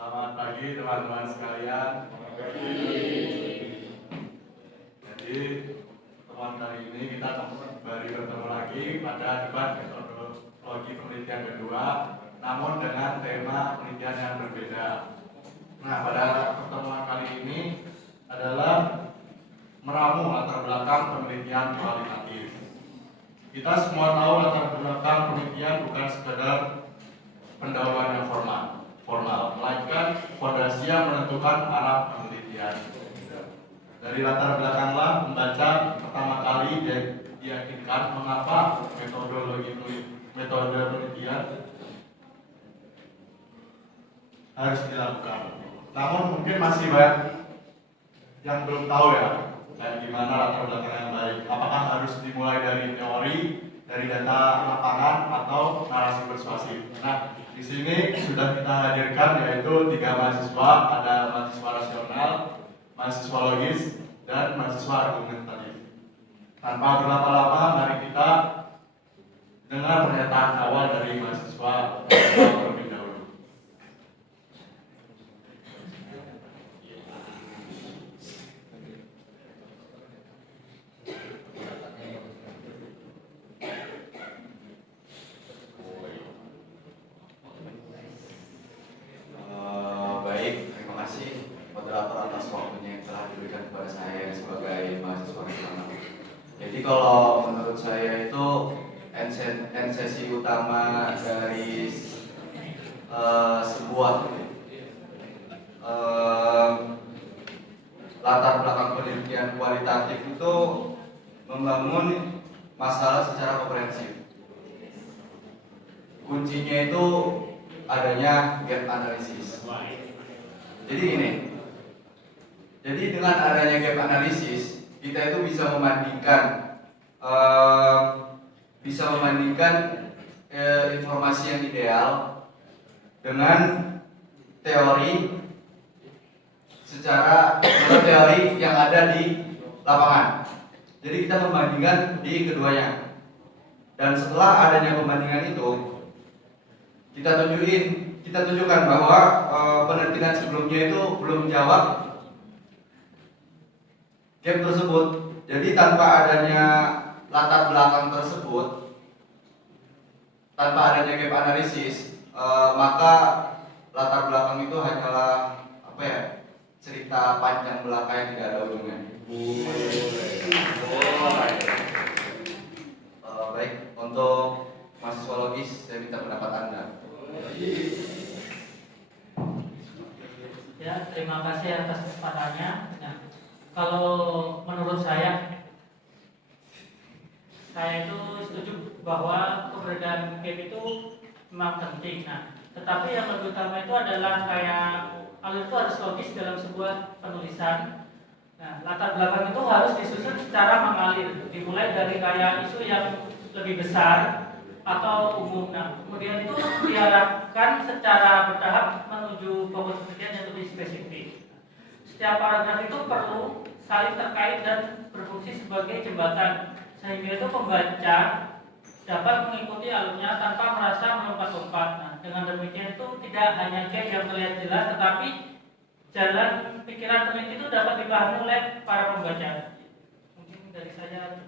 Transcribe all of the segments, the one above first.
Selamat pagi teman-teman sekalian. Jadi pertemuan kali ini kita kembali bertemu lagi pada debat metodologi penelitian kedua, namun dengan tema penelitian yang berbeda. Nah, pada pertemuan kali ini adalah meramu latar belakang penelitian kualitatif. Kita semua tahu latar belakang penelitian bukan sekedar pendahuluan yang formal, melainkan fondasi yang menentukan arah penelitian. Dari latar belakanglah pembaca pertama kali diyakinkan mengapa metode penelitian harus dilakukan. Namun mungkin masih banyak yang belum tahu ya, kayak gimana latar belakang yang baik. Apakah harus dimulai dari teori, dari data lapangan, atau narasi persuasif? Nah, di sini sudah kita hadirkan yaitu 3 mahasiswa, ada mahasiswa rasional, mahasiswa logis, dan mahasiswa argumentatif. Tanpa berlama-lama, mari kita dengar pernyataan awal dari mahasiswa terlebih dahulu. Baik, terima kasih moderator atas waktunya yang telah diberikan kepada saya sebagai mahasiswa rasional. Jadi kalau menurut saya itu sesi utama dari sebuah latar belakang penelitian kualitatif itu membangun masalah secara komprehensif. Kuncinya itu adanya gap analisis. Jadi gini, jadi dengan adanya gap analisis kita itu bisa membandingkan informasi yang ideal dengan teori yang ada di lapangan. Jadi kita membandingkan di keduanya. Dan setelah adanya pembandingan itu, kita tunjukkan bahwa penelitian sebelumnya itu belum menjawab gap tersebut. Jadi tanpa adanya latar belakang tersebut, tanpa adanya gap analisis, maka latar belakang itu hanyalah cerita panjang belaka yang tidak ada ujungnya. Baik, untuk mahasiswa logis saya minta pendapat Anda. Ya, terima kasih atas kesempatannya. Nah, kalau menurut saya itu setuju bahwa keberadaan gap itu memang penting. Nah, tetapi yang lebih utama itu adalah kayak alur itu harus logis dalam sebuah penulisan. Nah, latar belakang itu harus disusun secara mengalir, dimulai dari kayak isu yang lebih besar atau umum. Nah, kemudian itu diarahkan secara bertahap menuju fokus penelitian yang lebih spesifik. Setiap paragraf itu perlu saling terkait dan berfungsi sebagai jembatan, sehingga itu pembaca dapat mengikuti alurnya tanpa merasa melompat-lompat. Nah, dengan demikian itu tidak hanya gap yang terlihat jelas, tetapi jalan pikiran peneliti itu dapat dipahami oleh para pembaca. Mungkin dari saya.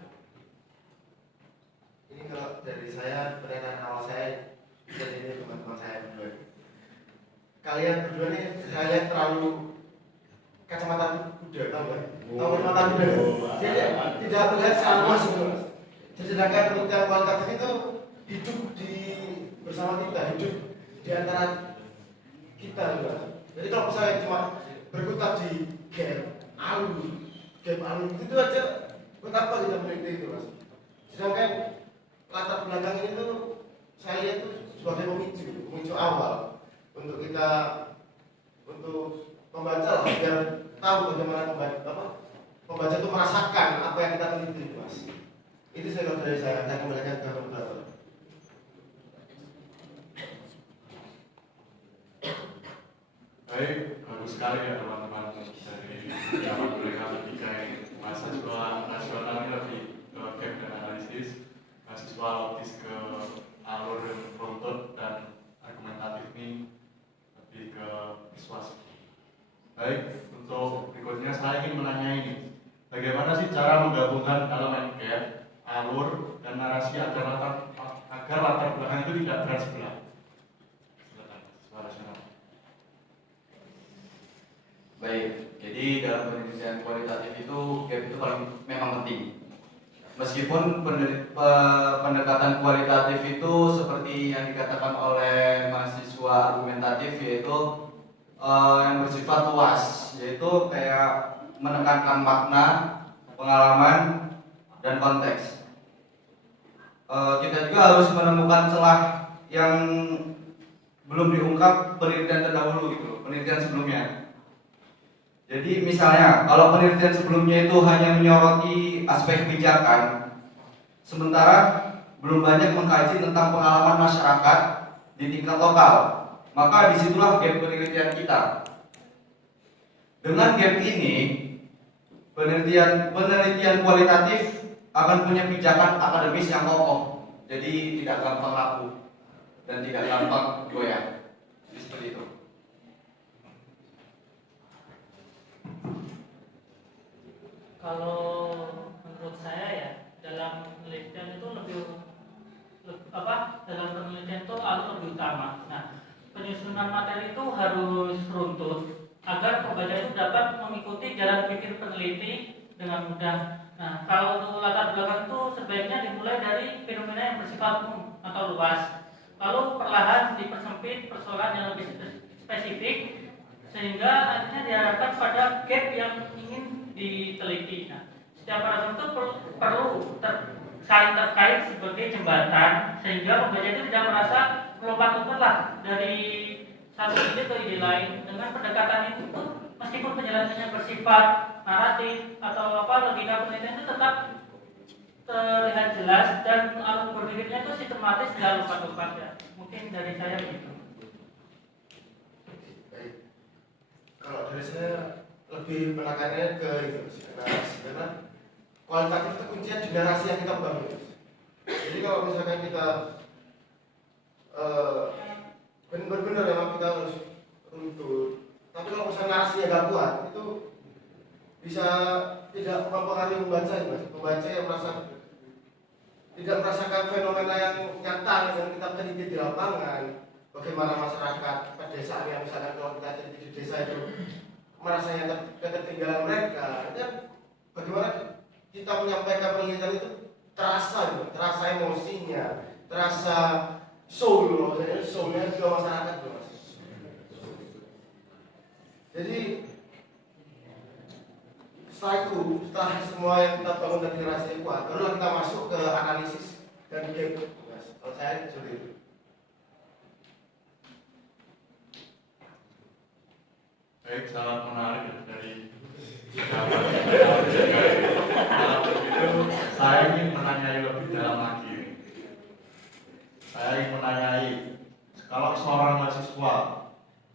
Ini kalau dari saya, pernyataan awal saya, dan ini teman-teman saya berdua. Kalian berdua ini saya lihat terlalu kacamata kuda, tahu nggak? Tahu kacamata kuda? Jadi tidak melihat secara luas. Sedangkan penelitian kualitatif itu hidup bersama kita, hidup di antara kita juga. Jadi kalau misalnya cuma berkutat di gap alur itu aja, buat apa kita meneliti itu, Mas? Sedangkan latar belakang ini tuh saya lihat tuh sebagai pemicu awal untuk kita, untuk membaca lah, biar tahu bagaimana pembaca itu merasakan apa yang kita teliti, Mas. Itu saya dari saya kembalikan ke moderator. Baik, bagus sekali ya teman-teman dari pendapat mereka bertiga ini. Mahasiswa nasional ini lebih ke gap dan analisis, mahasiswa logis ke alur runtut, dan argumentatif ini lebih ke Baik, untuk berikutnya saya ingin menanya ini, bagaimana sih cara menggabungkan elemen gap, alur, dan narasi agar latar belakang itu tidak berat sebelah? Silakan, suara siapa? Baik, jadi dalam penelitian kualitatif itu gap itu memang penting. Meskipun pendekatan kualitatif itu seperti yang dikatakan oleh mahasiswa argumentatif, yaitu yang bersifat luas, yaitu kayak menekankan makna, pengalaman, dan konteks. Kita juga harus menemukan celah yang belum diungkap penelitian terdahulu gitu, penelitian sebelumnya. Jadi misalnya kalau penelitian sebelumnya itu hanya menyoroti aspek kebijakan, sementara belum banyak mengkaji tentang pengalaman masyarakat di tingkat lokal, maka disitulah gap penelitian kita. Dengan gap ini, penelitian kualitatif akan punya pijakan akademis yang kokoh, jadi tidak gampang rapuh dan tidak gampang goyah. Seperti itu. Kalau menurut saya ya, dalam penelitian itu dalam penelitian itu alur lebih utama. Nah, penyusunan materi itu harus runtut agar pembaca itu dapat mengikuti jalan pikir peneliti dengan mudah. Nah, kalau untuk latar belakang itu sebaiknya dimulai dari fenomena yang bersifat umum atau luas, lalu perlahan dipersempit persoalan yang lebih spesifik, sehingga akhirnya diharapkan pada gap yang ingin diteliti. Nah, setiap paragraf itu perlu saling terkait sebagai jembatan, sehingga pembaca itu tidak merasa melompat-lompat lah dari satu ide ke ide lain. Dengan pendekatan itu tuh, meskipun penjelasannya bersifat naratif atau logika penelitian itu tetap terlihat jelas dan alur berpikirnya itu sistematis, tidak lompat-lompat ya. Mungkin dari saya begitu. Baik. Kalau dari saya lebih menekannya ke itu narasi, karena kualitatif itu kuncinya di narasi yang kita bangun. Jadi kalau misalkan kita benar-benar memang kita harus untuk, tapi kalau misalnya narasinya gak kuat, itu bisa tidak mempengaruhi pembaca, pembaca yang tidak merasakan fenomena yang nyata yang kita teliti di lapangan. Bagaimana masyarakat pedesaan yang misalnya kalau kita teliti di desa itu merasanya ketertinggalan mereka, dan bagaimana kita menyampaikan penelitian itu terasa emosinya, terasa soulnya juga masyarakat loh, Mas. Jadi setelah semua yang kita bangun dari narasi kuat, baru kita masuk ke analisis dan gap, Mas. Kalau saya seperti itu. Baik, sangat menarik dari jawaban itu. Saya ingin menanyai lebih dalam lagi. Saya ingin menanyai, kalau seorang mahasiswa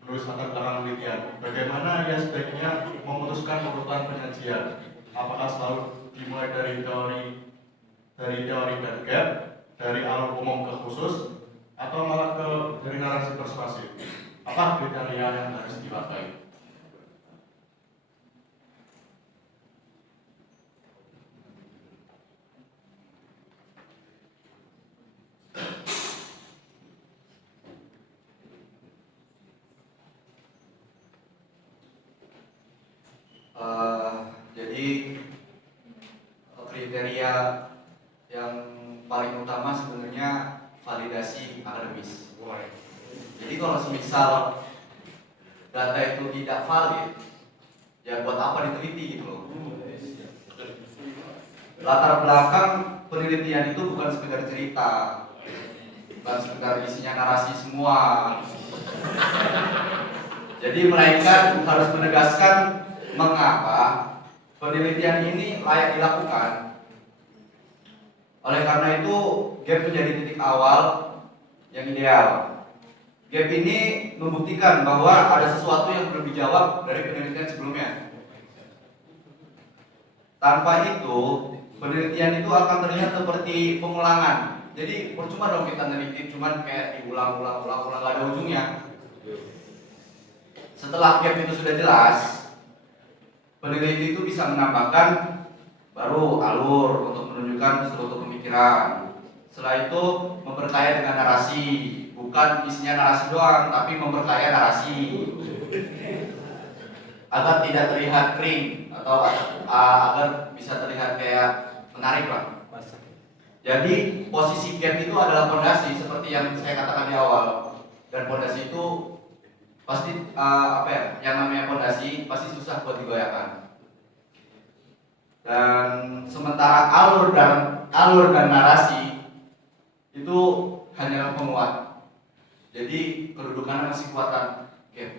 menulis latar belakang penelitian, bagaimana dia sebaiknya memutuskan urutan penyajian? Apakah selalu dimulai dari teori dan gap, dari alur umum ke khusus, atau malah dari narasi persuasif? Apa kriteria yang harus dipakai? Jadi kriteria yang paling utama sebenarnya validasi akademis. Jadi kalau semisal data itu tidak valid, ya buat apa diteliti gitu loh. Latar belakang penelitian itu bukan sekedar cerita, bukan sekedar isinya narasi semua. Jadi melainkan harus menegaskan mengapa penelitian ini layak dilakukan. Oleh karena itu, gap menjadi titik awal yang ideal. Gap ini membuktikan bahwa ada sesuatu yang belum dijawab dari penelitian sebelumnya. Tanpa itu, penelitian itu akan terlihat seperti pengulangan. Jadi percuma dong kita neliti, cuman kayak diulang-ulang, gak ada ujungnya. Setelah gap itu sudah jelas, peneliti itu bisa menambahkan baru alur untuk menunjukkan struktur pemikiran. Setelah itu memperkaya dengan narasi, bukan isinya narasi doang, tapi memperkaya narasi agar tidak terlihat kering atau agar bisa terlihat kayak menarik lah. Jadi posisi gap itu adalah fondasi seperti yang saya katakan di awal, dan fondasi itu pasti yang namanya fondasi pasti susah buat digoyahkan. Dan sementara alur dan narasi itu hanyalah penguat. Jadi kedudukannya masih kuatan gap.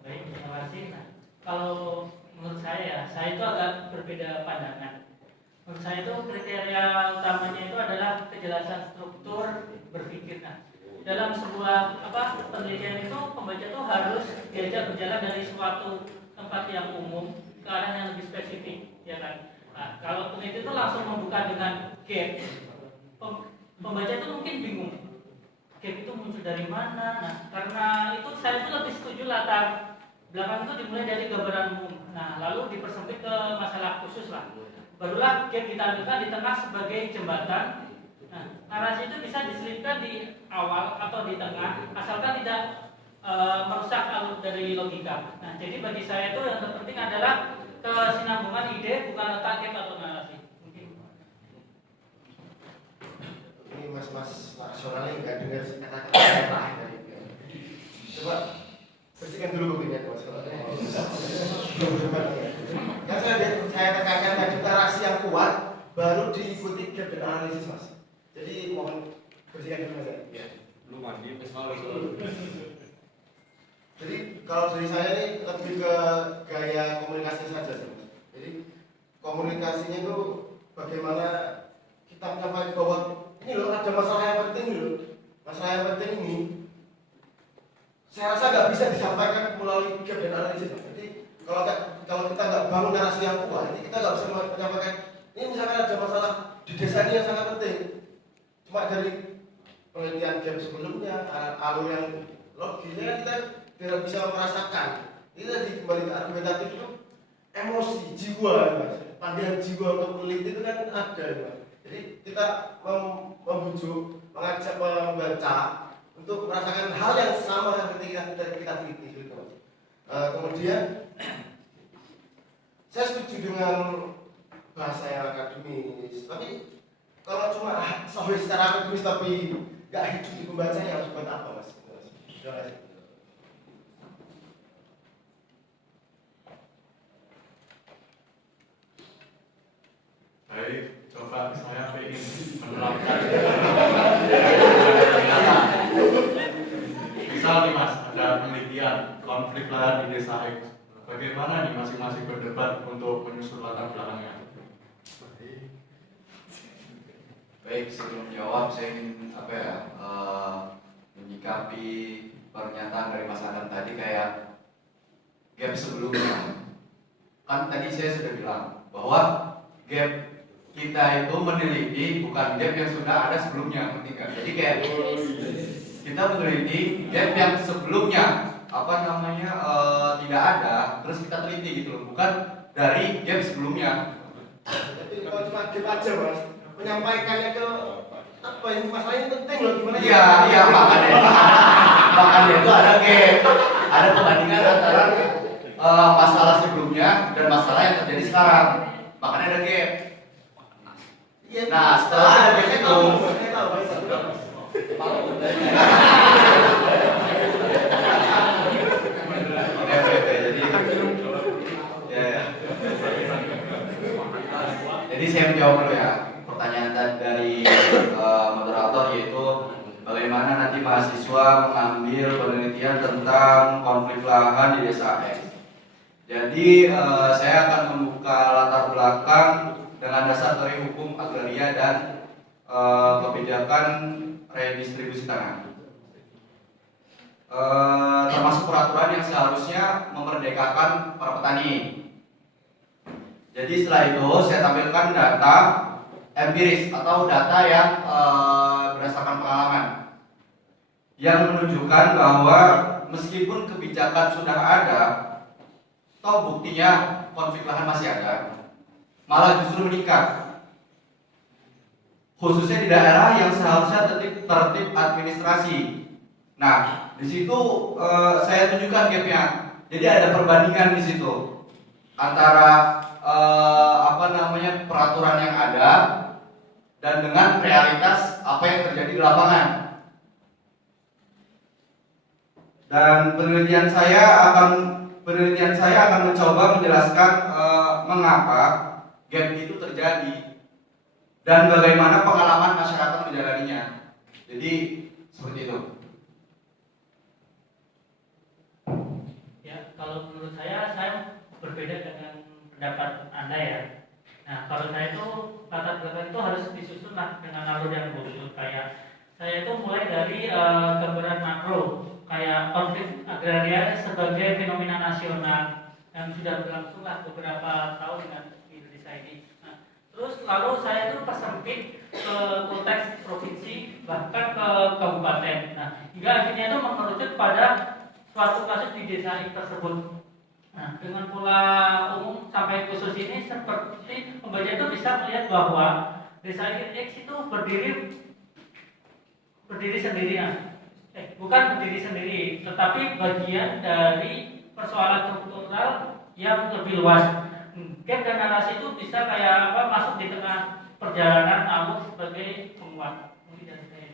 Baik, terima kasih. Nah, kalau menurut saya itu agak berbeda pandangan. Menurut saya itu kriteria utamanya itu adalah kejelasan struktur berpikir. Nah, dalam sebuah penelitian itu pembaca itu harus diajak berjalan dari suatu tempat yang umum ke arah yang lebih spesifik, ya kan? Nah, kalau peneliti itu langsung membuka dengan gap, pembaca itu mungkin bingung. Gap itu muncul dari mana? Nah, karena itu saya itu lebih setuju latar belakang itu dimulai dari gambaran umum. Nah, lalu dipersempit ke masalah khusus lah. Barulah gap ditampilkan di tengah sebagai jembatan. Nah, narasi itu bisa diselipkan di awal atau di tengah, asalkan tidak merusak alur dari logika. Nah, jadi bagi saya itu yang terpenting adalah kesinambungan ide, bukan letak gap atau narasi. Mungkin. Ini mas-mas nasional ini nggak dengar kata-kata yang terakhir dari dia. Coba bersihkan dulu kupingnya mas. Yang saya tekankan tadi narasi yang kuat, baru diikuti gap dan analisis mas. Jadi mohon bersihkan dulu mas ya. Belum mandi, Jadi kalau dari saya ini lebih ke gaya komunikasi saja sih mas. Jadi komunikasinya itu bagaimana kita menyampaikan bahwa ini loh ada masalah yang penting loh. Masalah yang penting ini saya rasa nggak bisa disampaikan melalui gap dan analisis. Jadi kalau kita nggak bangun narasi yang kuat, ini kita nggak bisa menyampaikan. Ini misalkan ada masalah di desa ini yang sangat penting. Cuma dari penelitian gap sebelumnya, alur yang logisnya kita tidak bisa merasakan. Ini tadi kembali ke argumentatif itu emosi, jiwa, mas. Pandangan jiwa untuk meneliti itu kan ada, mas. Jadi kita membujuk, mengajak membaca untuk merasakan hal yang sama ketika kita teliti gitu. Kemudian saya setuju dengan bahasa yang akademis, tapi kalau cuma secara akademis tapi nggak hidup di pembacanya harus buat apa mas? Terima kasih. Baik, coba saya ingin menerapkan. Misal nih mas, ada penelitian konflik lahan di desa X. Bagaimana nih masing-masing berdebat untuk menyusun latar belakangnya? Baik, sebelum jawab saya ingin menyikapi pernyataan dari Mas Adam tadi kayak gap sebelumnya. Kan tadi saya sudah bilang bahwa gap kita itu meneliti bukan gap yang sudah ada sebelumnya, ngerti nggak? Jadi kayak kita meneliti gap yang sebelumnya tidak ada, terus kita teliti gitu loh, bukan dari gap sebelumnya. Tapi kalau cuma gap aja mas, menyampaikannya ke apa ini masalahnya penting loh gimana? Iya makanya itu ada gap, ada perbandingan antara masalah sebelumnya dan masalah yang terjadi sekarang, makanya ada gap. Nah setelah ada gap itu jadi saya menjawab dulu ya pertanyaan dari moderator, yaitu bagaimana nanti mahasiswa mengambil penelitian tentang konflik lahan di desa X. Jadi saya akan membuka latar belakang dengan dasar dari hukum agraria dan kebijakan redistribusi tanah, termasuk peraturan yang seharusnya memerdekakan para petani. Jadi setelah itu saya tampilkan data empiris atau data yang berdasarkan pengalaman yang menunjukkan bahwa meskipun kebijakan sudah ada, toh buktinya konflik lahan masih ada, malah justru meningkat. Khususnya di daerah yang seharusnya tertib administrasi. Nah, di situ saya tunjukkan gapnya. Jadi ada perbandingan di situ antara peraturan yang ada dan dengan realitas apa yang terjadi di lapangan. Dan penelitian saya akan mencoba menjelaskan mengapa gap itu terjadi dan bagaimana pengalaman masyarakat menjalaninya. Jadi seperti itu. Ya, kalau menurut saya berbeda dengan pendapat Anda ya. Nah, kalau saya itu latar belakang itu harus disusun lah dengan alur yang lurus. Kayak saya itu mulai dari gambaran makro, kayak konflik agraria sebagai fenomena nasional yang sudah berlangsung lah beberapa tahun kan di Indonesia ini. Nah, terus lalu saya itu persempit ke konteks provinsi bahkan ke kabupaten. Nah, hingga akhirnya itu mengerucut pada suatu kasus di desa tersebut. Nah, dengan pola umum sampai khusus ini seperti pembaca itu bisa melihat bahwa desa X itu berdiri sendiri. Bukan berdiri sendiri, tetapi bagian dari persoalan struktural yang lebih luas. Gap dan narasi itu bisa kayak masuk di tengah perjalanan alur sebagai penguat. Mungkin dari saya.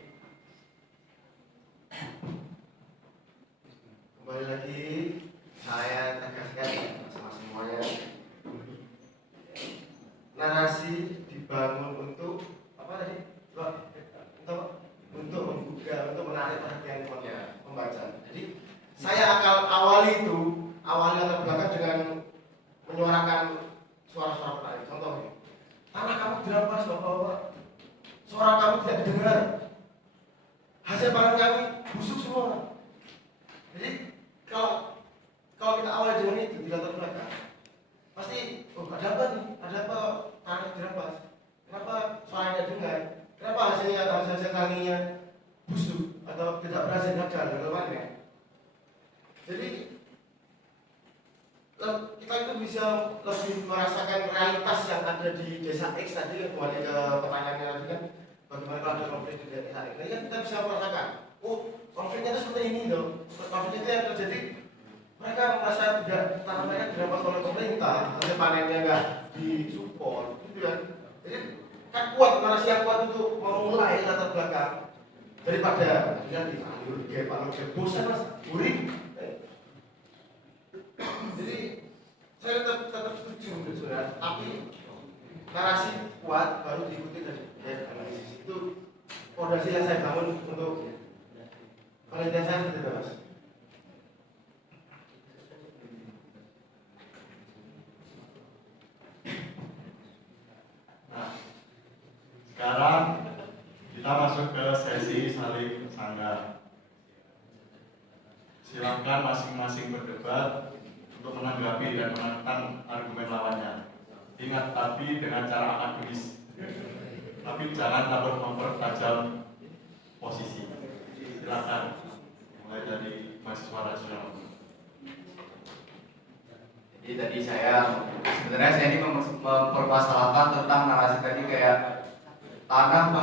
Kembali lagi saya tegaskan sama semuanya, narasi dibangun untuk apa tadi? Untuk menggugah, untuk menarik perhatian pembaca. Jadi saya akan awali latar belakang dengan menyuarakan suara-suara petani. Contohnya, tanah kamu dirampas bapak-bapak, suara kamu tidak didengar, hasil panen kami busuk semua. Jadi kalau kita awali dengan itu di latar belakang, pasti ada apa nih? Ada apa tanah dirampas? Kenapa suaranya dengar? Kenapa hasil taninya busuk atau tidak berhasil gagal dalam panen? Jadi kita itu bisa lebih merasakan realitas yang ada di desa X tadi. Kembali ke pertanyaannya tadi kan, bagaimana kalau ada konflik di desa X? Nah, kita bisa merasakan, konfliknya itu seperti ini loh. Konflik itu yang terjadi, mereka merasa tidak tanah mereka dirampas oleh pemerintah, hasil panennya nggak disupport, gitu kan? Jadi kan kuat, narasi yang kuat untuk memulai latar belakang daripada di alur bosan mas, boring. Jadi saya tetap setuju sebenarnya, tapi narasi kuat baru diikuti dari analisis. Itu fondasi yang saya bangun untuk penelitian saya seperti itu mas. Sekarang kita masuk ke sesi saling sanggah. Silakan masing-masing berdebat untuk menanggapi dan menentang argumen lawannya. Ingat, tapi dengan cara akademis. Tapi jangan takut mempertajam posisi. Silakan mulai dari mahasiswa nasional. Jadi tadi sebenarnya saya ini mempermasalahkan tentang narasi tadi kayak tanah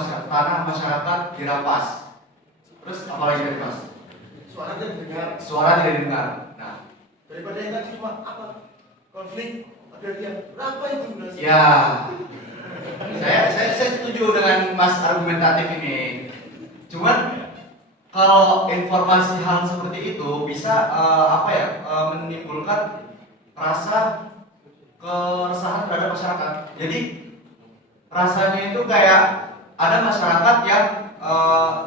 masyarakat dirampas. Terus apalagi dirampas? Suara tidak didengar. Suara tidak didengar. Nah, daripada yang tadi cuma apa? Konflik agraria. Berapa itu? ya, saya setuju dengan Mas argumentatif ini. Cuman kalau informasi hal seperti itu bisa menimbulkan rasa keresahan terhadap masyarakat. Jadi rasanya itu kayak ada masyarakat yang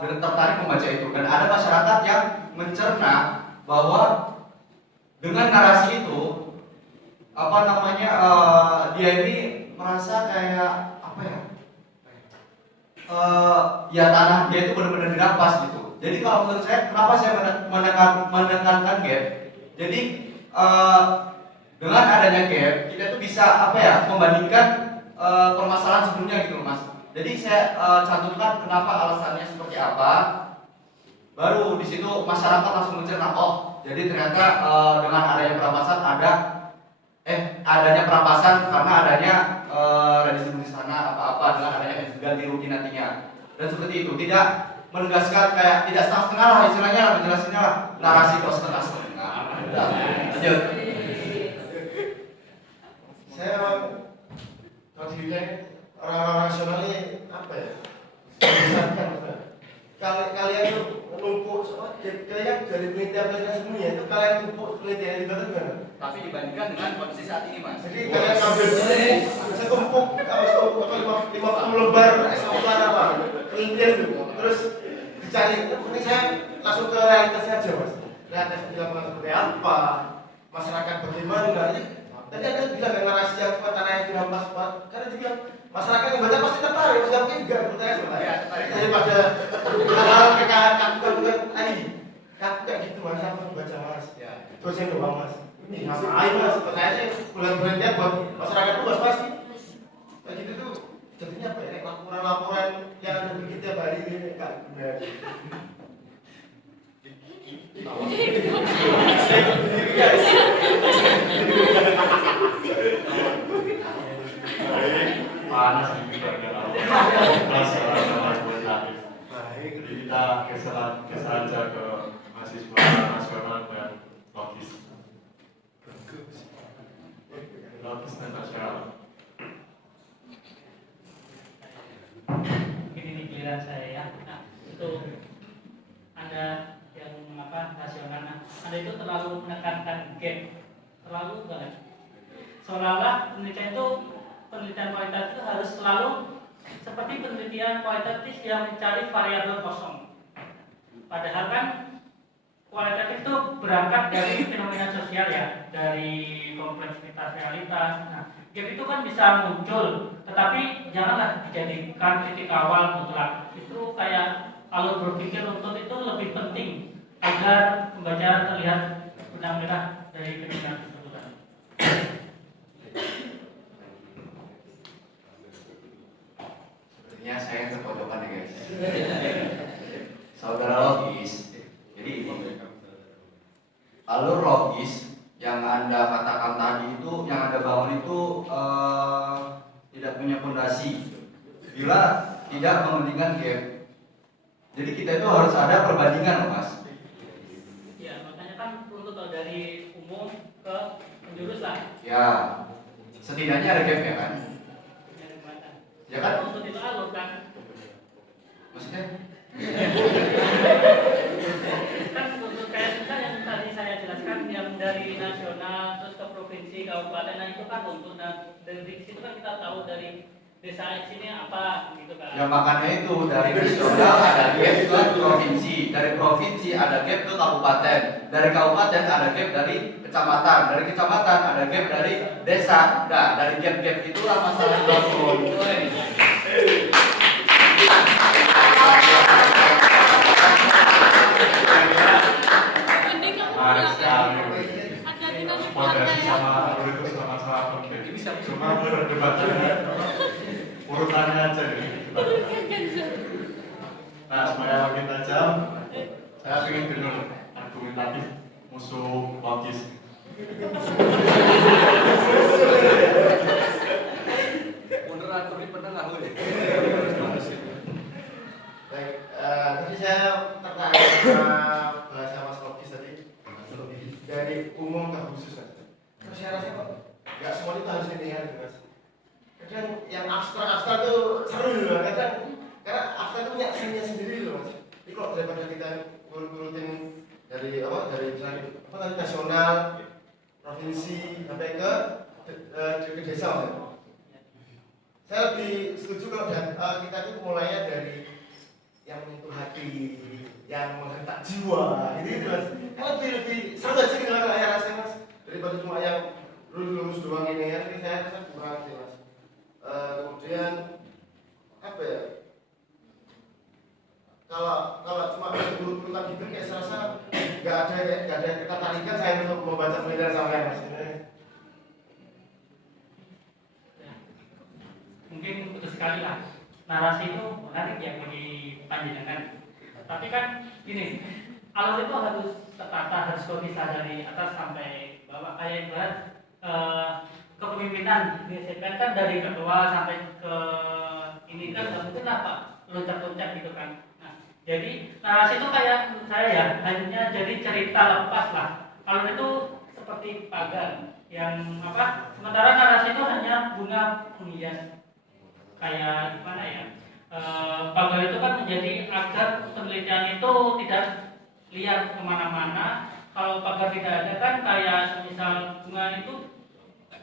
tertarik membaca itu, dan ada masyarakat yang mencerna bahwa dengan narasi itu dia ini merasa kayak tanah dia itu benar-benar dirampas gitu. Jadi kalau menurut saya, kenapa saya menekankan gap? Jadi dengan adanya gap, kita tuh bisa membandingkan permasalahan sebelumnya gitu Mas. Jadi saya cantumkan kenapa alasannya seperti apa. Baru di situ masyarakat langsung mencerna, oh jadi ternyata dengan adanya perampasan adanya perampasan karena adanya redistribusi sana apa-apa dengan adanya ganti rugi nantinya. Dan seperti itu, tidak menegaskan kayak tidak setengah-setengah lah istilahnya, menjelasinnya lah narasi kok setengah-setengah. Udah, lanjut. Saya memang kalau dilihat orang-orang rasional ini apa ya? Misalkan kalian tuh numpuk, kalian dari penelitian semuanya itu kalian numpuk penelitian itu gimana? Tapi dibandingkan dengan kondisi saat ini, Mas. Jadi kalian ambil saya tumpuk apa 50 lembar soal apa penelitian itu, terus dicari. Ini saya langsung ke realitasnya aja, Mas. Realitas di lapangan seperti apa, masyarakat bagaimana? Tadi ada bilang narasi yang kuat, narasi yang dihampas kuat. Karena dia bilang masyarakat yang baca pasti tertarik, maksudnya mungkin enggak percaya sama saya. Daripada hal mereka kaku kaku kayak gitu mas, apa baca mas? Terus yang doang mas. Ini ngapain mas? Percaya sih bulan penelitian buat masyarakat luas pasti. Kayak gitu tuh jadinya apa ya? Laporan-laporan yang ada di tiap hari ini enggak benar. Panas di bagian awal. Baik, jadi kita geser aja ke mahasiswa nasional dan logis. Logis dan nasional. Ini giliran saya ya. Nah, itu Anda yang nasional. Nah, Anda itu terlalu menekankan gap, terlalu banget. Seolah-olah penelitian kualitatif itu harus selalu seperti penelitian kualitatif yang mencari variabel kosong. Padahal kan kualitatif itu berangkat dari fenomena sosial ya, dari kompleksitas realitas. Nah, gap itu kan bisa muncul, tetapi janganlah dijadikan titik awal mutlak. Itu kayak alur berpikir runtut itu lebih penting agar pembaca terlihat benang merah dari fenomena tersebut. Sepertinya saya terpojokan ya guys. Saudara logis. Jadi ini alur logis yang Anda katakan tadi itu, yang Anda bangun itu tidak punya fondasi bila tidak mengedepankan gap. Jadi kita itu harus ada perbandingan, Mas. Ya, makanya kan untuk dari umum ke menjurus lah. Ya, setidaknya ada gap ya kan? Ya kan? Untuk itu alur kan? Maksudnya? Kan untuk kayak kita yang tadi saya jelaskan yang dari nasional terus ke provinsi, kabupaten, nah itu kan untuk dari situ kan kita tahu dari desa X ini apa gitu kan. Ya makanya itu dari nasional ada gap ke provinsi, dari provinsi ada gap ke kabupaten, dari kabupaten ada gap dari kecamatan, dari kecamatan ada gap dari desa. Nah, dari gap-gap itulah masalah dibangun. Fondasi sama alur itu sama-sama penting. Cuma berdebatnya urutannya aja nih. Nah, supaya makin tajam, saya ingin dengar argumentatif musuh logis. Moderator ini pernah nggak boleh? Baik, tadi saya tertarik sama bahasa Mas Logis tadi dari umum ke khusus mas. Terus saya rasa kok nggak semua itu harus linear gitu mas. Kadang yang abstrak itu seru loh, kadang karena abstrak itu punya seninya sendiri loh mas. Jadi kalau daripada kita ngurutin dari misalnya tadi nasional, provinsi sampai ke desa mas. Saya lebih setuju kalau kita itu mulainya dari yang menyentuh hati, yang menghentak jiwa, gitu mas. Kan lebih seru aja gitu kalau saya rasa mas, daripada cuma yang lurus doang ini ya. Ini saya rasa kurang sih mas. Kemudian apa ya? Kalau cuma urut-urutan gitu kayak saya rasa nggak ada ketertarikan saya untuk membaca penelitian sampai mas. Mungkin betul sekali lah. narasi itu menarik ya bagi panjenengan. Tapi kan gini, alur itu harus tertata, harus bisa dari atas sampai bawah. Kayak ibarat kepemimpinan disesuaikan kan dari ketua sampai ke ini kan nggak mungkin apa loncat-loncat gitu kan. Nah, jadi narasi itu kayak menurut saya ya hanya jadi cerita lepas lah. Alur itu seperti pagar yang apa? Sementara narasi itu hanya bunga penghias. Kayak gimana ya? Pagar itu kan menjadi agar penelitian itu tidak liar kemana-mana. Kalau pagar tidak ada kan kayak misal bunga itu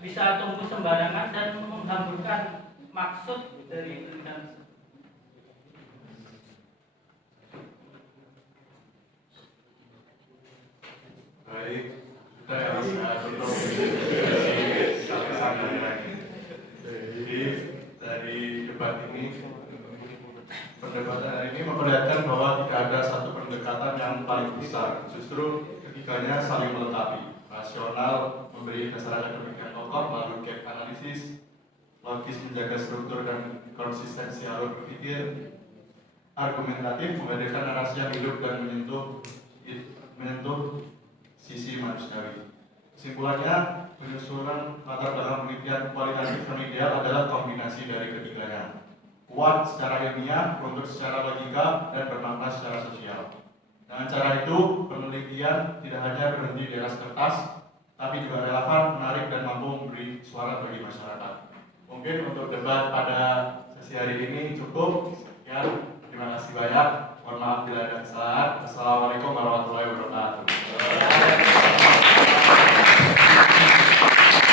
bisa tumbuh sembarangan dan menghamburkan maksud dari penelitian. Baik, kita ya saya tutup sampai sana lagi. Jadi dari debat ini, perdebatan hari ini memperlihatkan bahwa tidak ada satu pendekatan yang paling besar. Justru ketiganya saling melengkapi. Rasional memberi dasar akademik yang kokoh melalui gap analisis, logis menjaga struktur dan konsistensi alur berpikir, argumentatif menghadirkan narasi yang hidup dan menyentuh sisi manusiawi. Kesimpulannya, penyusunan latar belakang penelitian kualitatif dan ideal adalah kombinasi dari ketiganya. Kuat secara ilmiah, runtuh secara logika, dan bermakna secara sosial. Dengan cara itu, penelitian tidak hanya berhenti di atas kertas, tapi juga relevan, menarik, dan mampu memberi suara bagi masyarakat. Mungkin untuk debat pada sesi hari ini cukup. Sekian, terima kasih banyak. Mohon maaf bila ada kesalahan. Assalamualaikum warahmatullahi wabarakatuh.